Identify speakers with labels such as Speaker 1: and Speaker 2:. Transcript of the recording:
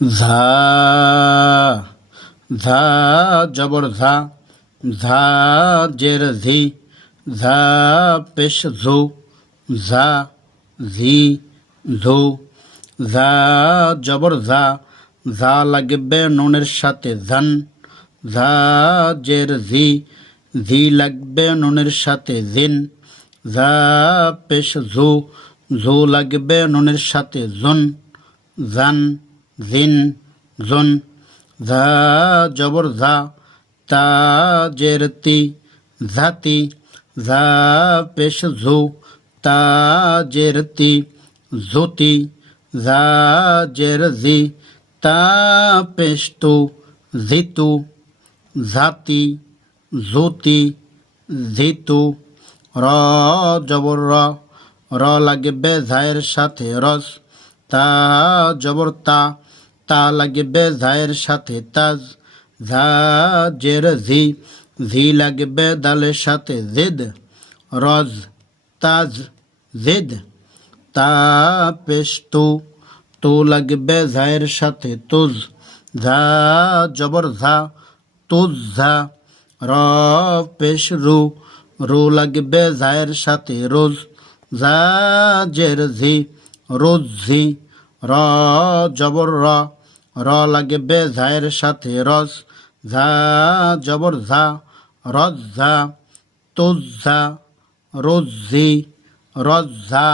Speaker 1: ঝা ঝা জবর ঝা ঝা জের ঝি ঝা পেশ ঝু ঝা ঝি ঝু ঝা জবর ঝা ঝা লাগবে নুনের সাথে ঝান ঝা জের ঝি ঝি লাগবে নুনের সাথে জিন ঝা পেশ ঝু ঝু লাগবে নুনের সাথে জুন জান জিন, জুন ঝা জবর ঝা তা, জের, তি, ঝাতি ঝা পেশ ঝু তা, জের, তি ঝুতি ঝা জের, জি, তা, পেশ, তু, জিতু জাতি জ্যোতি জিতু, র, জবর, র র লাগবে ঝায়ের সাথে রস, তা, জবর, তা তা লাগবে ঝায়ের সাথে তাজ ঝা জের ঝি ঝি লাগবে দালের সাথে জিদ, রজ, তাজ, জিদ, তা পেশ তু তু লাগবে ঝায়ের সাথে তুজ, ঝা জবর ঝা, তুজ ঝা, র পেশ রু রু লাগবে ঝায়ের সাথে রোজ ঝা জের ঝি, রোজ ঝি, র জবর র র লাগবে ঝায়ের সাথে রস ঝা জবর ঝা রজ ঝা, তোজ ঝা রোজ ঝি রজ ঝা